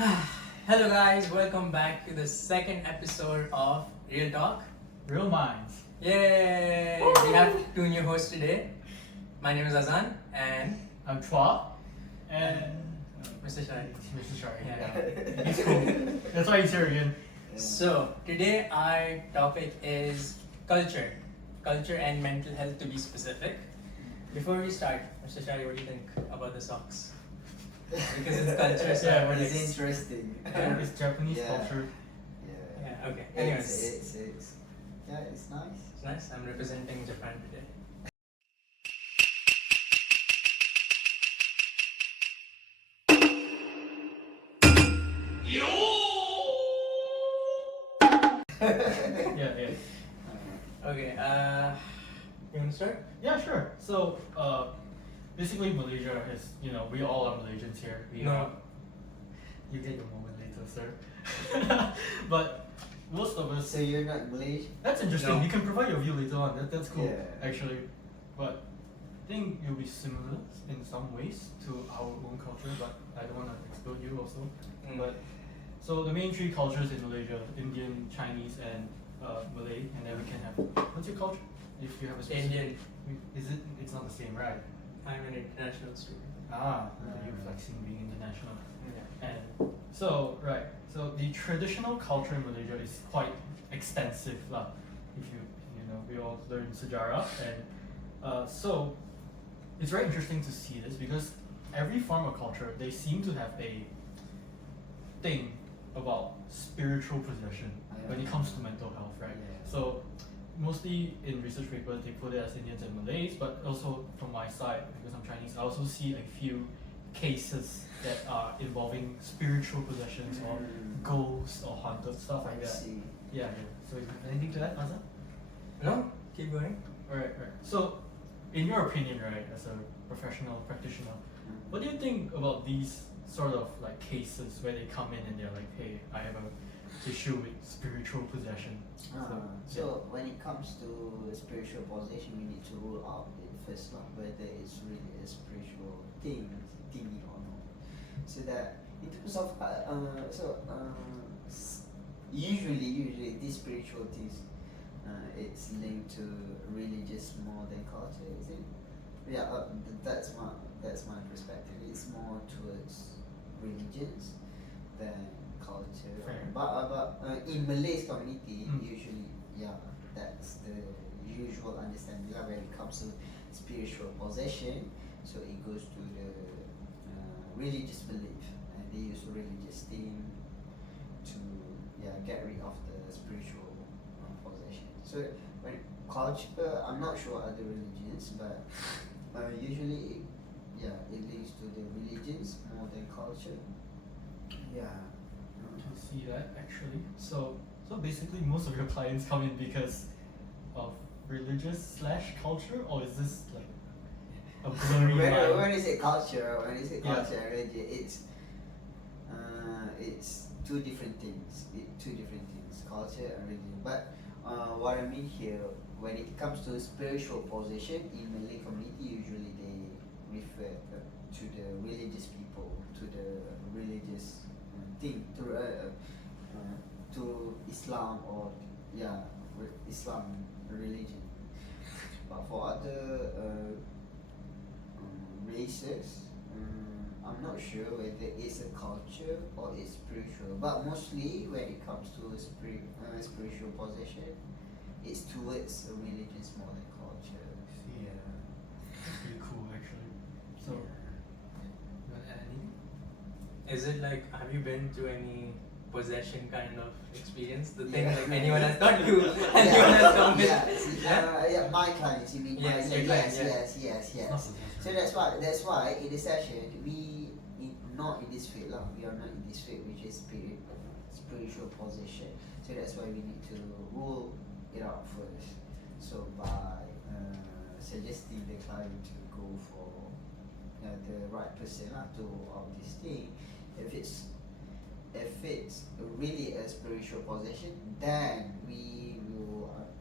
Hello guys, welcome back to the second episode of Real Talk. Real minds. Yay! We have two new hosts today. My name is Azan and I'm Chua. And Mr. Sha'ari. Mr. Sha'ari. Yeah. He's cool. That's why he's here again. So today our topic is culture. Culture and mental health to be specific. Before we start, Mr. Sha'ari, what do you think about the socks? Because it's culture, so Yeah, what It's is interesting. It's Japanese Yeah. culture. Yeah. Yeah, okay. Anyways, It's yeah, it's nice. it's nice. I'm representing Japan today. Yeah. Okay, you wanna start? Yeah, sure. So, basically Malaysia is, we all are Malaysians here. We No. are, you get your moment later, sir. But most of us, So you're not Malaysian? that's interesting. No. You can provide your view later on. That's cool, Yeah. actually. But I think it'll be similar in some ways to our own culture, but I don't want to exclude you also. Mm. But so the main three cultures in Malaysia: Indian, Chinese, and Malay. And then we can have, what's your culture? If you have a specific, Indian. is it? It's not the same, right? I'm an international student. You flexing being international. Yeah. And so so the traditional culture in Malaysia is quite extensive lah. If we all learn sejarah, and so it's very interesting to see this because every form of culture they seem to have a thing about spiritual possession when it comes to mental health, right? Yeah. So mostly in research papers they put it as Indians and Malays, but also from my side because I'm Chinese, I also see a few cases that are involving spiritual possessions or ghosts or haunted stuff like I that. see. Yeah. So anything to that, Azza? No? Keep going. Alright. So in your opinion, right, as a professional practitioner, what do you think about these sort of like cases where they come in and they're like, hey, I have a issue with spiritual possession? So when it comes to spiritual possession, we need to rule out it first, whether it's really a spiritual thingy or not. So that in terms of usually these spiritual things, it's linked to religious more than culture, is it? Yeah, that's my perspective. It's more towards religions than culture. Fair. But in Malays community, Mm. usually, yeah, that's the usual understanding when it comes to spiritual possession. So it goes to the religious belief, and they use religious thing to get rid of the spiritual possession. So when culture, I'm not sure other religions, but usually it links to the religions more than culture. Yeah. I can see that actually. So basically most of your clients come in because of religious / culture, or is this like a blurry line? When is it culture? When is it Yeah. culture? Religion? It's two different things. Culture and religion. But what I mean here, when it comes to spiritual possession in Malay community, usually they refer to the religious people, to the religious thing, to Islam or Islam religion. But for other races, I'm not sure whether it's a culture or it's spiritual. But mostly when it comes to spiritual possession, it's towards religions more than culture. See. That's pretty cool actually. So you want to add anything? Is it like, have you been to any possession kind of experience? The thing like anyone has not you, anyone has come with. My clients, you mean? Yes, your clients, Yes. It's not So that's why in the session not in this field we are not in this field which is spiritual possession. So that's why we need to rule it out first. So by suggesting the client to go for the right person to out this thing, if it's really a spiritual possession, then we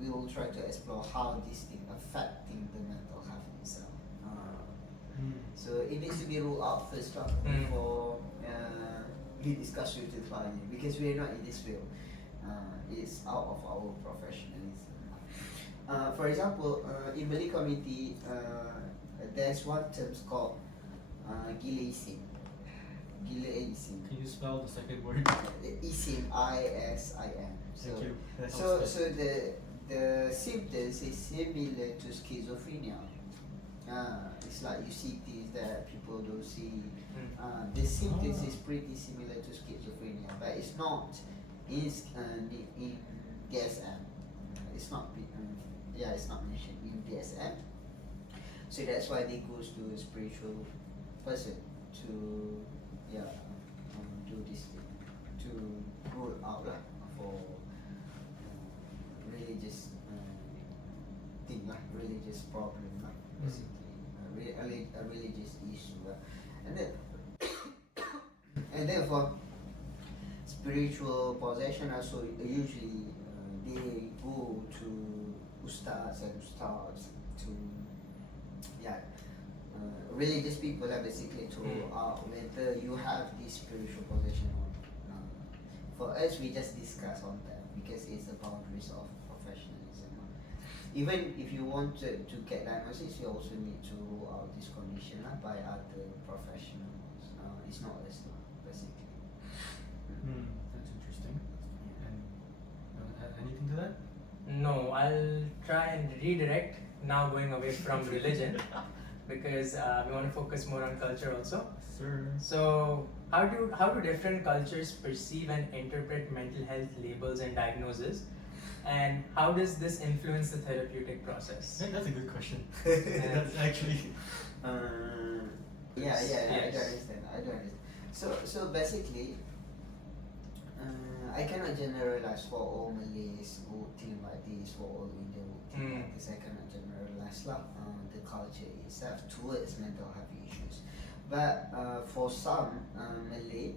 will try to explore how this thing affecting the mental health itself. So it needs to be ruled out first before we discuss with the client because we are not in this field. It's out of our professionalism. For example, in Malay community, there's one term called gila isim. Gila isim. Can you spell the second word? Isim, ISIM. Thank you. That So, helps so the symptoms is similar to schizophrenia. It's like you see things that people don't see. The symptoms is pretty similar to schizophrenia, but it's not in DSM. It's not it's not mentioned in DSM. So that's why they goes to a spiritual person to do this thing, to rule out lah for religious thing lah, religious problem lah, basically a religious issue lah. And then and then for spiritual possession also usually they go to ustads to religious people are basically to whether you have this spiritual possession or not. For us, we just discuss on that because it's the boundaries of professionalism. Even if you want to get diagnosis, you also need to rule out this condition by other professionals. It's not us, basically. That's interesting. And you want to add anything to that? No, I'll try and redirect now going away from religion because we want to focus more on culture also. Sir. So how do different cultures perceive and interpret mental health labels and diagnoses, and how does this influence the therapeutic process? I think that's a good question. That's actually. Yeah, I Yes. don't understand. So basically, I cannot generalize for all Malays who think like this, for all Indian who think like this. I cannot generalize the culture itself towards mental health issues. But for some Malay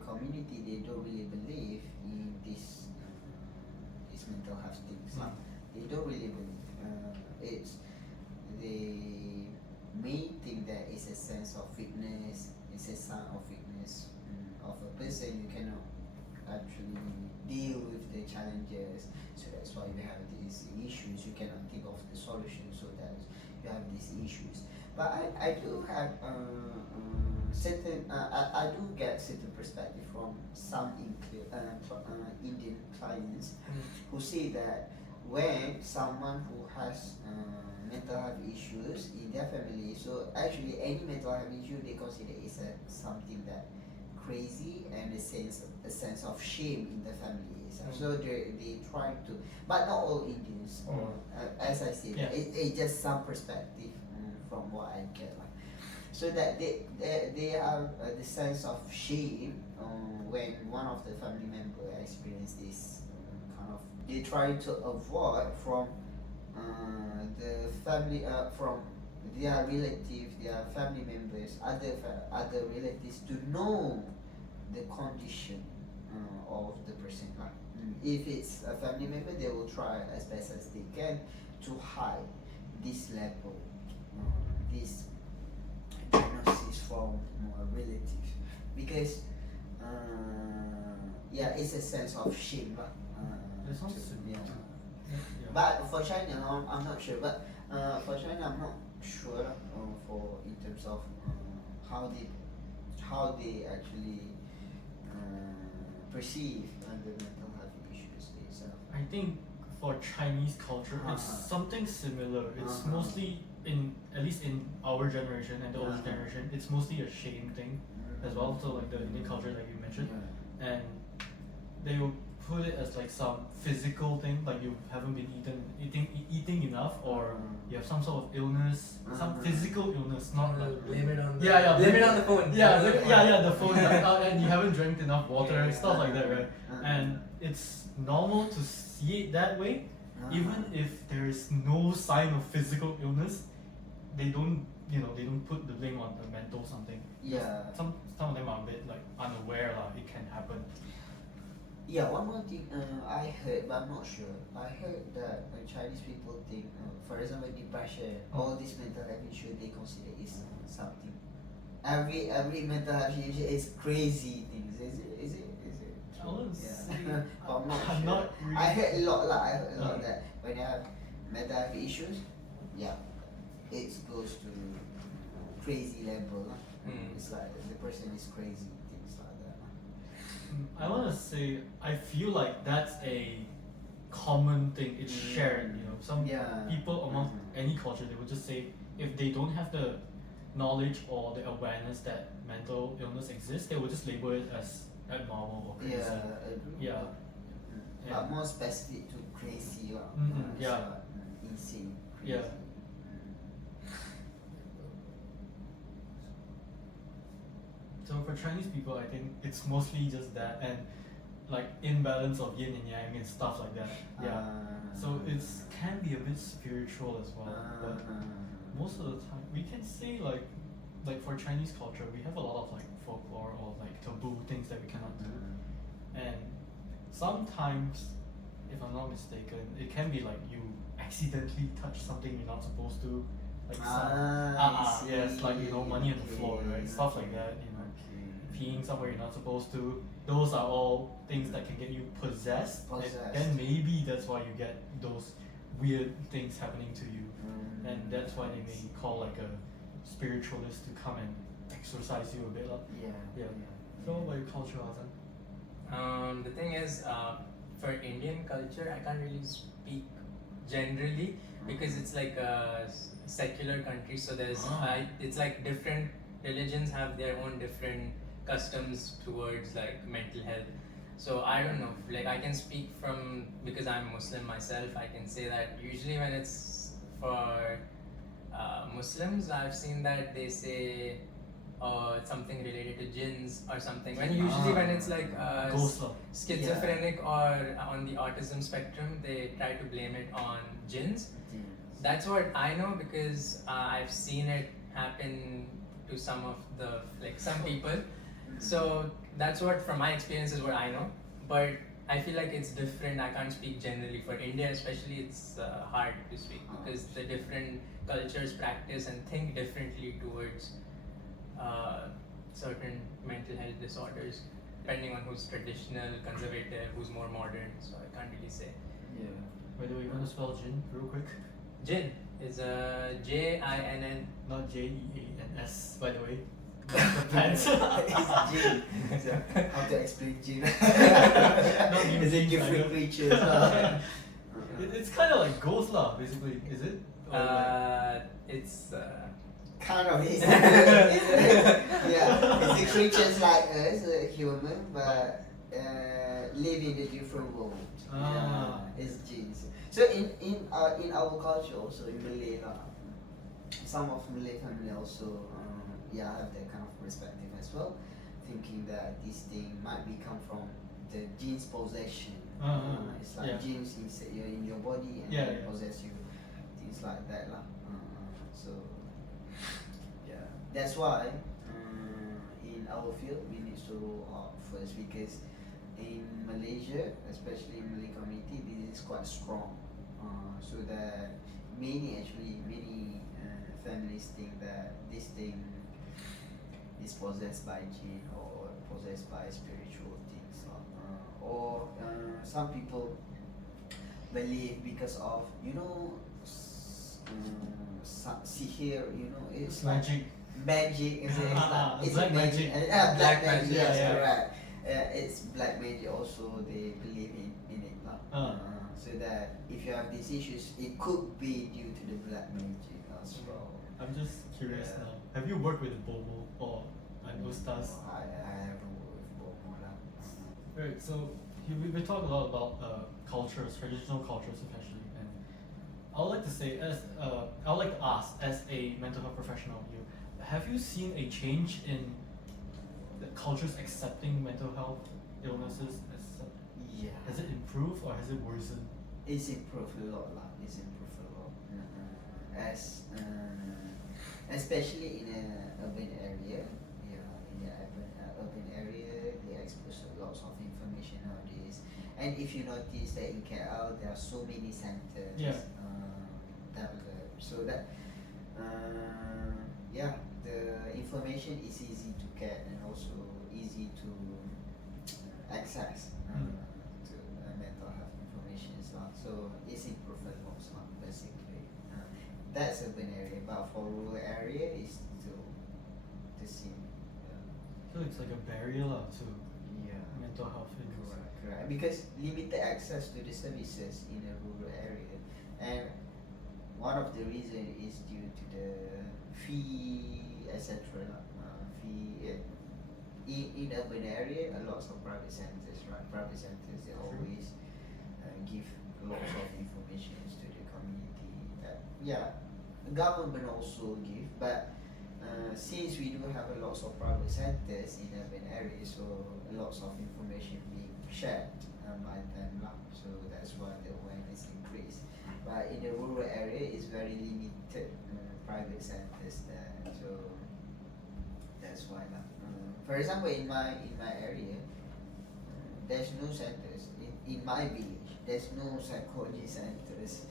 community, they don't really believe in this mental health things. They don't really believe. They may think that it's a sense of weakness. It's a sign of weakness of a person. You cannot actually deal with the challenges, so that's why you have these issues. You cannot think of the solution, so that you have these issues. But I do have certain I do get certain perspective from some Indian clients who say that when someone who has mental health issues in their family, so actually any mental health issue they consider is something that crazy and a sense of shame in the family itself. So they try to, but not all Indians. Or as I said, it's just some perspective from what I get. So that they have the sense of shame when one of the family member experience this kind of. They try to avoid from the family from their relatives, their family members, other relatives to know the condition of the person. If it's a family member, they will try as best as they can to hide this level, this diagnosis from a relative, because it's a sense of shame. That sounds similar. But for China, I'm not sure. But for China, I'm not sure for in terms of how they actually perceive the mental health issues itself. I think for Chinese culture, it's something similar. It's mostly at least in our generation and the older generation, it's mostly a shame thing as well. So like the Indian culture like you mentioned, and they will put it as like some physical thing, like you haven't been eating enough, or you have some sort of illness, some physical illness, not like blame it on the blame it on the phone. the phone, and you haven't drank enough water, stuff like that, right? And it's normal to see it that way, even if there is no sign of physical illness. They don't put the blame on the mental something. Yeah. Some of them are a bit like unaware it can happen. Yeah, one more thing I heard, but I'm not sure. I heard that Chinese people think, for example, depression, all these mental health issues they consider is something. Every mental health issue is crazy things. but I'm not I'm sure. not really I heard a lot lah. I heard a lot Uh-huh. that when you have mental health issues, yeah, it goes to crazy level lah. Mm. It's like the person is crazy, things like that lah. I want to say I feel like that's a common thing. It's shared. You know, some Yeah. people among Mhm. any culture they will just say if they don't have the knowledge or the awareness that mental illness exists, they will just label it as abnormal or crazy. Yeah, I agree. Yeah. But Yeah. more specific to crazy lah. Mhm, It's yeah. like, insane. Crazy. Yeah. So for Chinese people, I think it's mostly just that and like imbalance of yin and yang and stuff like that. Yeah. So it's can be a bit spiritual as well. But most of the time, we can say like for Chinese culture, we have a lot of like folklore or like taboo things that we cannot do. And sometimes, if I'm not mistaken, it can be like you accidentally touch something you're not supposed to. Like I yes, like you know, money on the floor, see. right? Stuff like that, you know. Okay. Peeing somewhere you're not supposed to. Those are all things that can get you possessed. And Possessed. then maybe that's why you get those weird things happening to you. And that's why they may call like a spiritualist to come and exorcise you a bit. Yeah. Yeah. So what about your culture, Azan? The thing is, for Indian culture, I can't really speak generally because it's like a secular country. So there's, it's like different religions have their own different customs towards like mental health. So I don't know. Like I can speak from because I'm Muslim myself. I can say that usually when it's for Muslims, I've seen that they say something related to jinns or something. When usually when it's like Ghost love. schizophrenic or on the autism spectrum, they try to blame it on jinns. That's what I know because I've seen it happen to some of the like some people. So that's what from my experience is what I know. But I feel like it's different. I can't speak generally for India, especially. It's hard to speak because the different cultures practice and think differently towards certain mental health disorders, depending on who's traditional, conservative, who's more modern. So I can't really say. Yeah. By the way, you want to spell Jin real quick? Jinn is Jinn. Not JEANS, by the way. The pants. It's jinn. So, how to explain jinn? Not new Is it jinns, different I creatures? It's kind of like ghost lah, basically. Is it? Or like- It's Kind of is. Yeah, it's the creatures like us, human, but live in a different world. Ah. Yeah, it's jinns. So in our culture also in Malay, some of Malay family also have that kind of perspective as well, thinking that this thing might be come from the jinns possession. It's like yeah. jinns in your body and Yeah, they yeah. possess you, things like that lah. So yeah, that's why in our field we need to roll out first because in Malaysia, especially in Malay community, this is quite strong. So that many families think that this thing is possessed by jinn or possessed by spiritual things, or some people believe because of sihir, it's like Magic. magic, is it? It's Black a magic. Black Black magic, magic, yes, yeah. correct. It's black magic also, they believe in it lah. So that if you have these issues, it could be due to the black magic as well. I'm just curious Yeah. now. Have you worked with Bobo or an Ustaz? I haven't worked with Bobo lah. Right, so we talk a lot about cultures, traditional cultures especially, and I would like to say, I would like to ask, as a mental health professional, have you seen a change in the cultures accepting mental health illnesses? Yeah. Has it improved or has it worsened? It's improved a lot lah. It's improved a lot. Especially in an urban area. Yeah, in an urban area, they expose lots of information nowadays. And if you notice that in KL, there are so many centers. Yeah. So that the information is easy to get and also easy to access to lah. So it's improvement homes lah, basically. That's urban area, but for rural area, it's still the same. So it's like a barrier lah to Yeah. mental health in Correct. Because limited access to the services in a rural area, and one of the reason is due to the fee, etc. In urban area, a lot of private centers, right? Private centers, they always give lots of information to the community. Yeah, the government also give, but since we do have a lot of private centers in urban areas, so lots of information being shared by them lah. So that's why the awareness increase. But in the rural area, it's very limited private centers there. So that's why lah. For example, in my area, there's no centers. In my village, there's no psychology centers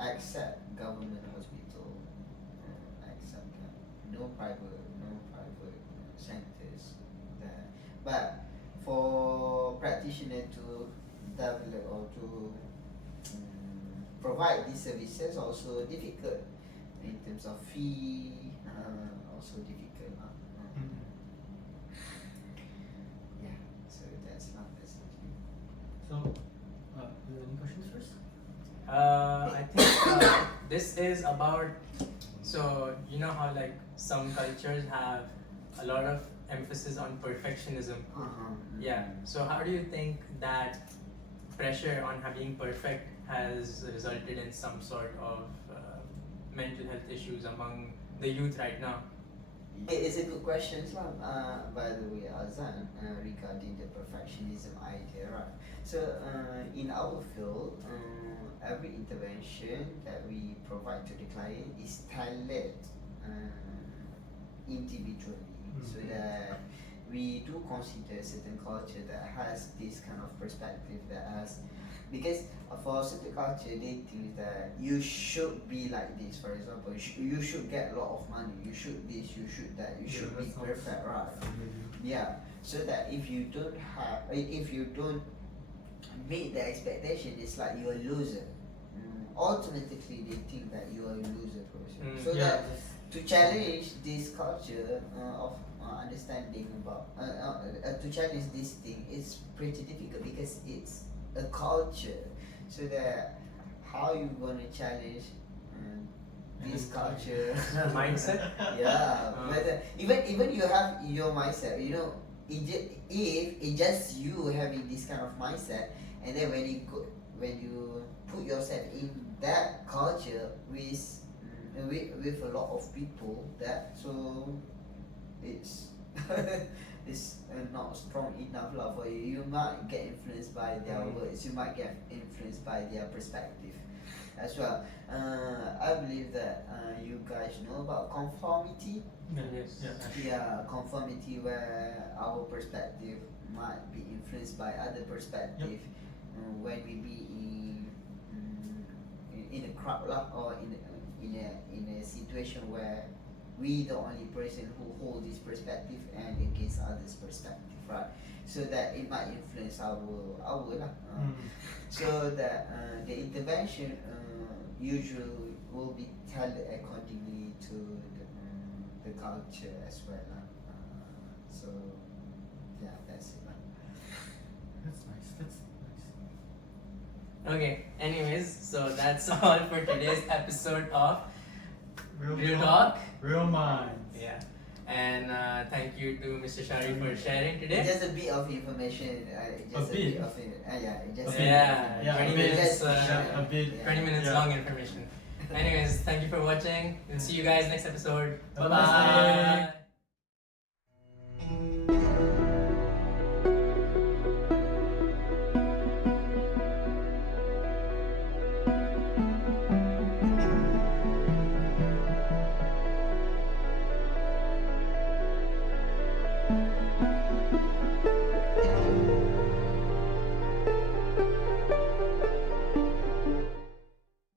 except government hospital, except that. No private centers there. But for practitioner to develop or to provide these services also difficult in terms of fee, also difficult. Yeah, so that's not basically. So, any questions first? I think this is about, so you know how like some cultures have a lot of emphasis on perfectionism. Yeah, so how do you think that pressure on being perfect has resulted in some sort of mental health issues among the youth right now? It's a good question, by the way, Azan, regarding the perfectionism idea, right? So, in our field, every intervention that we provide to the client is tailored individually, so that we do consider certain culture that has this kind of perspective that has, because for certain culture they think that you should be like this. For example, you should get a lot of money, you should this, you should that, you should be perfect, right? Yeah, so that if you don't meet the expectation, it's like you're a loser. Ultimately they think that you are a loser person. So that to challenge this culture of understanding about to challenge this thing is pretty difficult, because it's a culture. So that how you gonna challenge this culture Mindset? yeah, but even you have your mindset, if it's just you having this kind of mindset, and then when you put yourself in that culture with a lot of people, that so it's it's not strong enough for you. You might get influenced by their words, you might get influenced by their perspective as well. I believe that you guys know about conformity. Yeah, conformity, where our perspective might be influenced by other perspective. When we be in a crowd or in a situation where we the only person who hold this perspective and against others' perspective, right? So that it might influence our so that the intervention usually will be tailored accordingly to the culture as well. So yeah, that's it. That's nice. That's nice. Okay, anyways, so that's all for today's episode of Real Talk, Talk. Real Minds. Yeah, and thank you to Mr. Sha'ari for sharing today. Just a bit of information. Just A bit? of it. Just Yeah, 20 minutes, a bit. 20 minutes Yeah. long information. Anyways, thank you for watching. We'll see you guys next episode. Bye-bye. Bye bye.